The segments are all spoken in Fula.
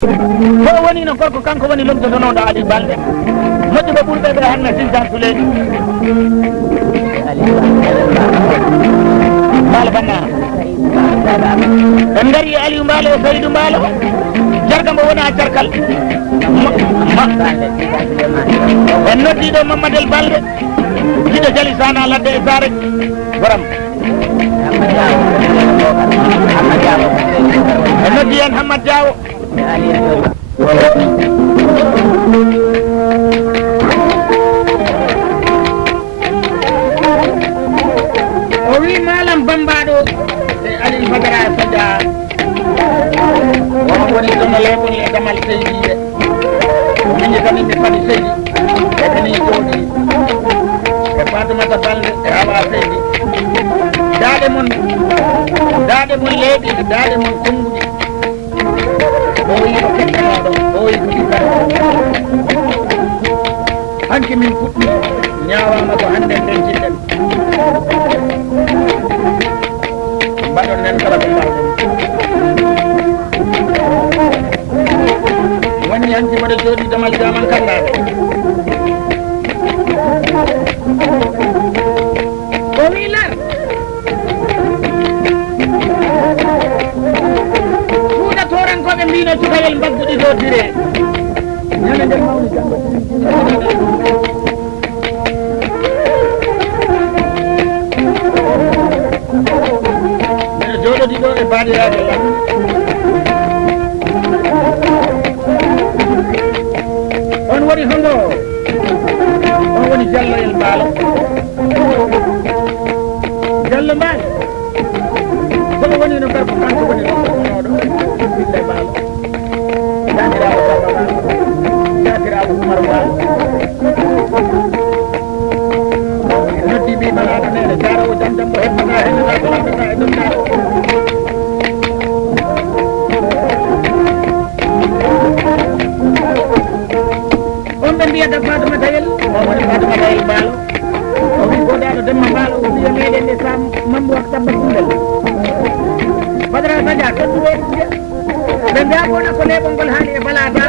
so woni no gorko kanko woni lomtotonoɗo Ali Balde moƴƴuɓe ɓurɓe ɓe hanne Siltan Souleyni Mbaalo Banna en gari Aliou Mbaalo e Saydou Mbaalo jarga mbo wona jarkal en noddiɗo Mamadel Balde jiɗo Jali Sana ladde e Sare Boram en noddi en Hamad Diawo o wi malam bambaɗo e Aliou Badara Sodia on woni ɗono leɓol e damal seydiɓe miñi kam inde Fadi Seydi eɓeni jooɗi e Fatoumata Balde e Awa Seydi daaɗe mon leeɓi e daaɗe mon konnguɗi o wi o kettanoɗo o wi ko ɗikkata hanki min puɗɗi ñawama ko hande nden jiɗɗen mbaɗon nen kala ko mbawɗen woni hanki mbaɗa jooɗi damal jaman kannaɓe o wi lar suuɗa torankoɓe mbino cukayel mbagguɗi do dire ñande nder mawni janggo mbiɗa jooɗodi ɗo e baɗiraɓe lam on woni hongo on woni Dialloyel Mbaalo Diallo Mbaalo somo woni no garko kanko woni ɗoɗo ɓiɗɗe Mbaalo jatirawo Samba Mbaalo jatirawo Oumar Mbaalo noddi mbimanaɗo nene jarawo jam jam mo heɓɓata hennata ko landata e ɗumnaɗo on ɓe mbiyata Fatoumata o woni Fatoumata El Mbaalo o wi goɗaɗo Demba Mbaalo o wiya meɗen nde Sam Mambo ak Samba Koundel Badara Sadia todduɓe ɓe mbiya bona ko leɓol ngol haali e balada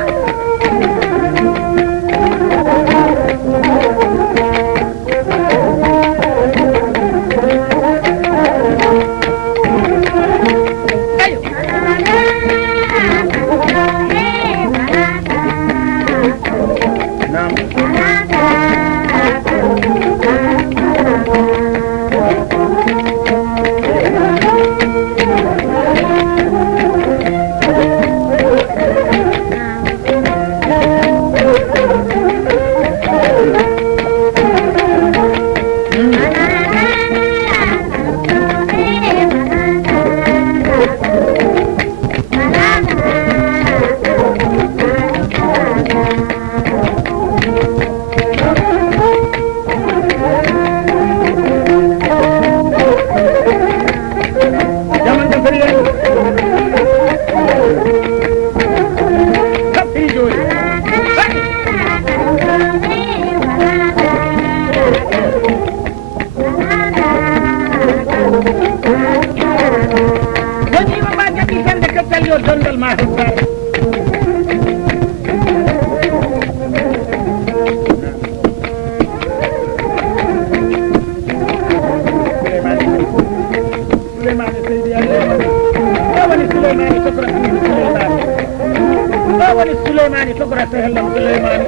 Souleymane Tokora Sehellam Souleymane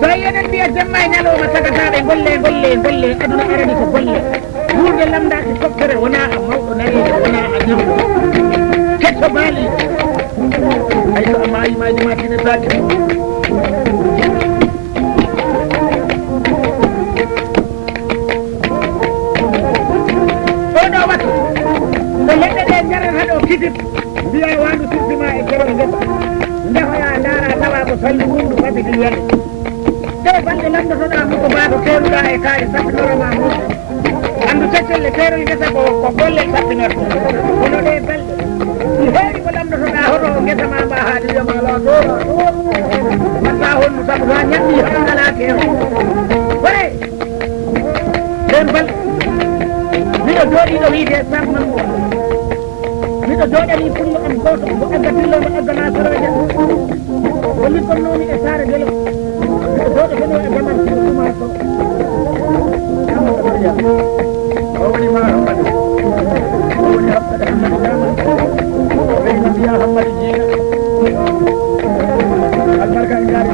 so yenen mbiya jemma e ñalowma tagataɓe golle aduna arani ko golle wurde lamdaki coxtere wona a mawɗo nayeje wona a ñamɗo ketto baali hay so a maayi maji ma tinetake so leɗɗe ɗe jarata ɗo kitip mbiya wandu sirtima e kerol ngesa jahoya dara tawa ko salli mundu fabiti wiyande tew balɗe lamdotoɗa muko mbaɗo keruɗa e kaari sappinoroma muɗum andu teccelle kerol ngesa ko gollel sappinorto kono ɗe balɗe heewi ko lamdotoɗa hoto ngesa ma mba haade wiyama ala dora mbatta honnu sabu to a ñamɗi hoɗo ala keero ore nden bal miɗo jooɗiɗo wiide samman miɗo jooɗani pullo am goto mo eggatillomo eggana soroje ko liggonnoomi e saare delo miɗo jooɗotono e damal sino ɗuma so o woni ma hammadi o woni haɓɓade hammadi damal o weyno mbiya hammadi jiina albarka e ngaari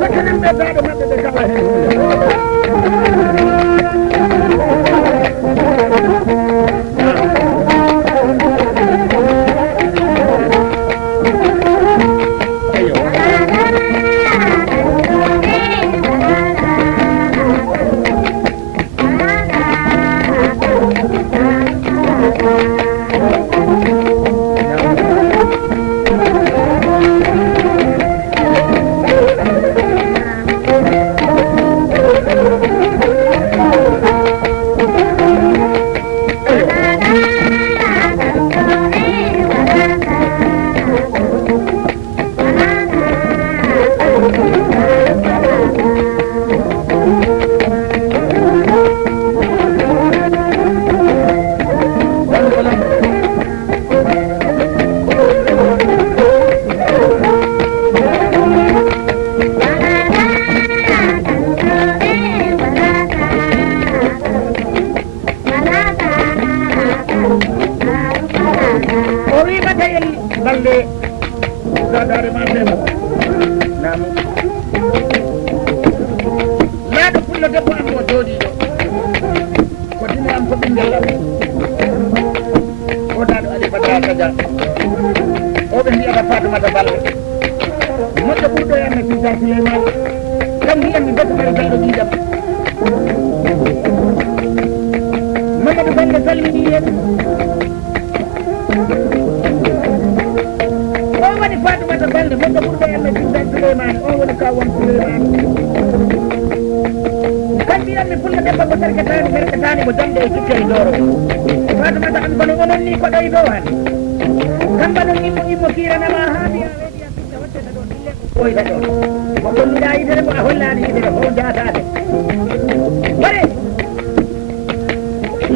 sakkanen ɓeddaɗo maɓɓe ɓe kaɓa hen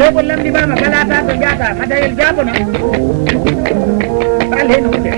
lebo lamdi mama galata to jata madayel jabona bal hen hunde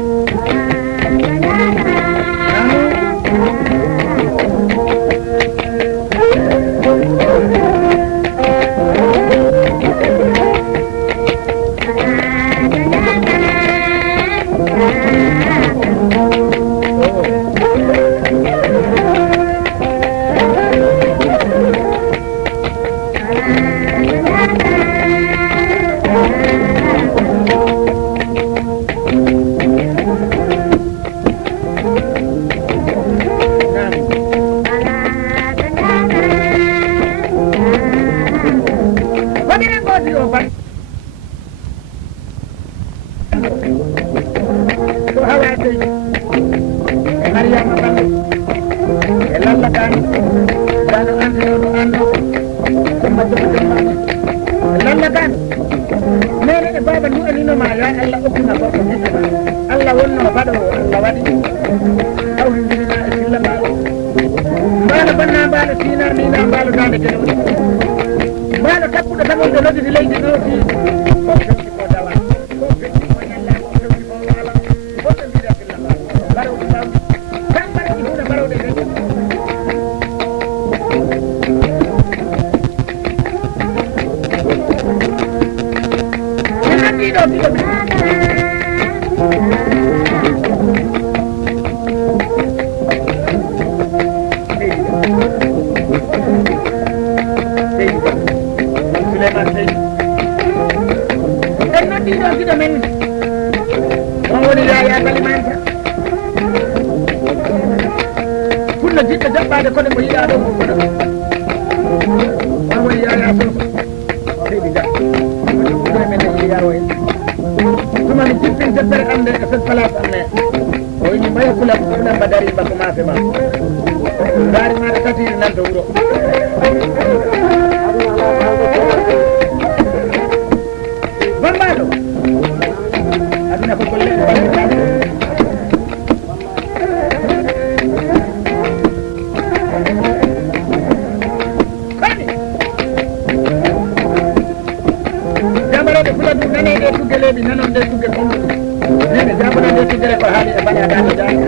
yewtere ko haali e bane adama Diagne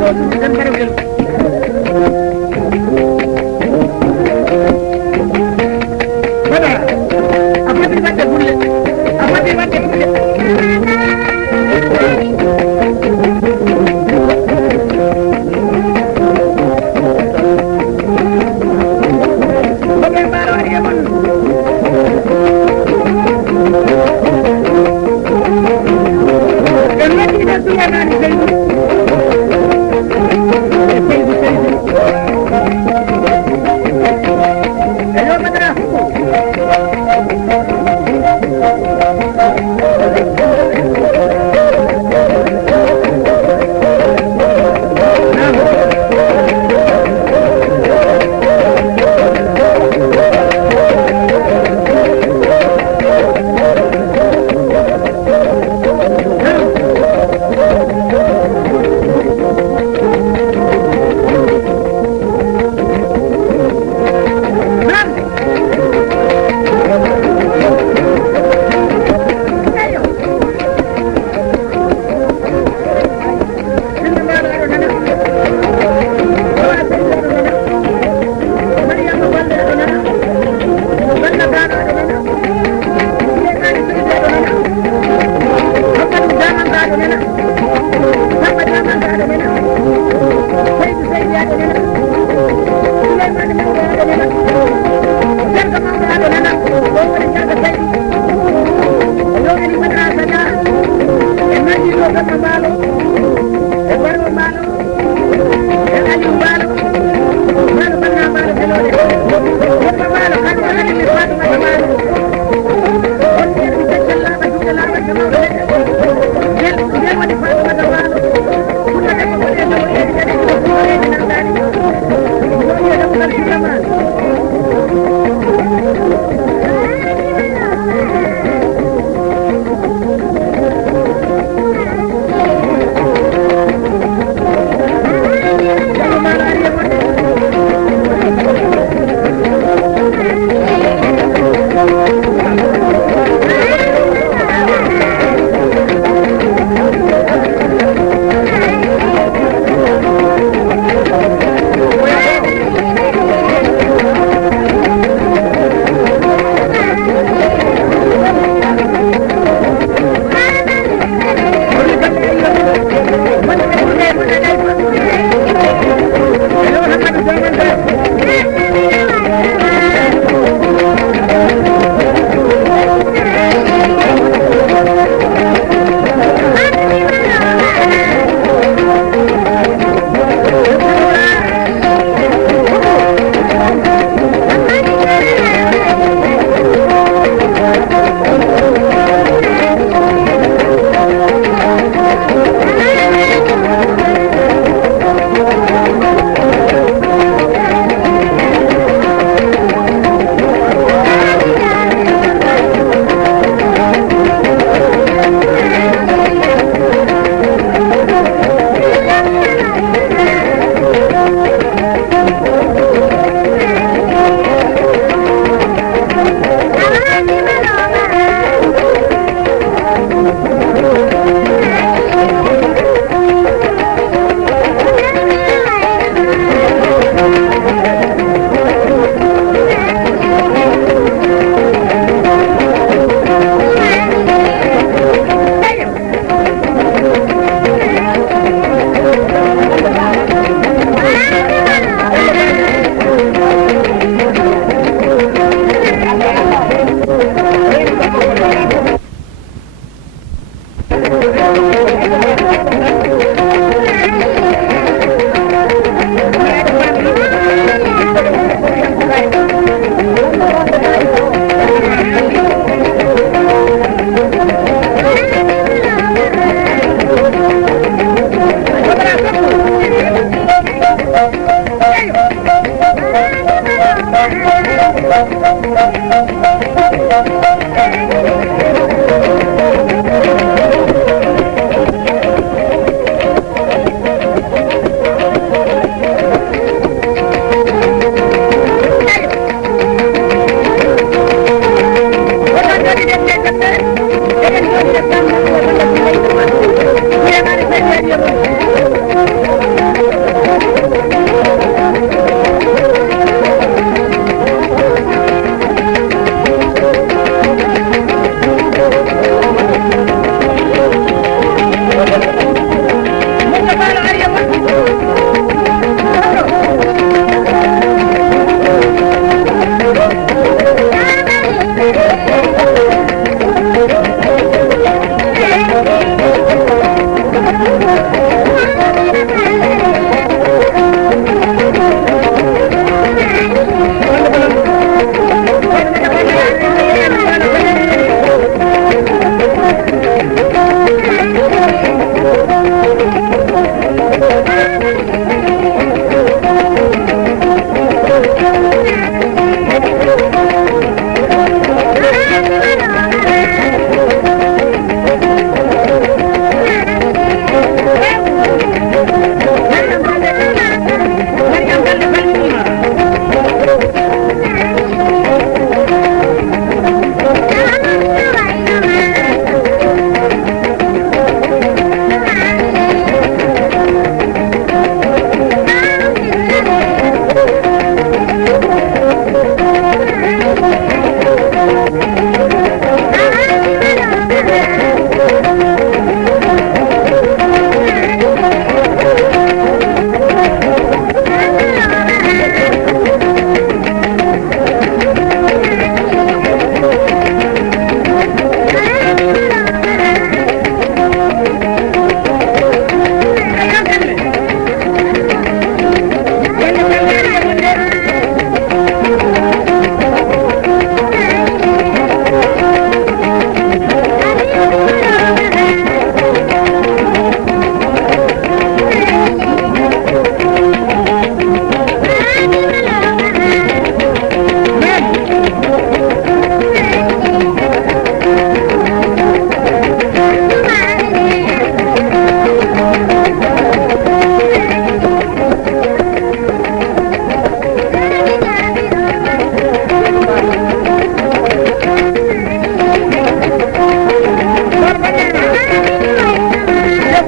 sodu tan barwel wala afati batte bulle afati batte bulle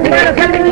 para salir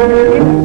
Thank you.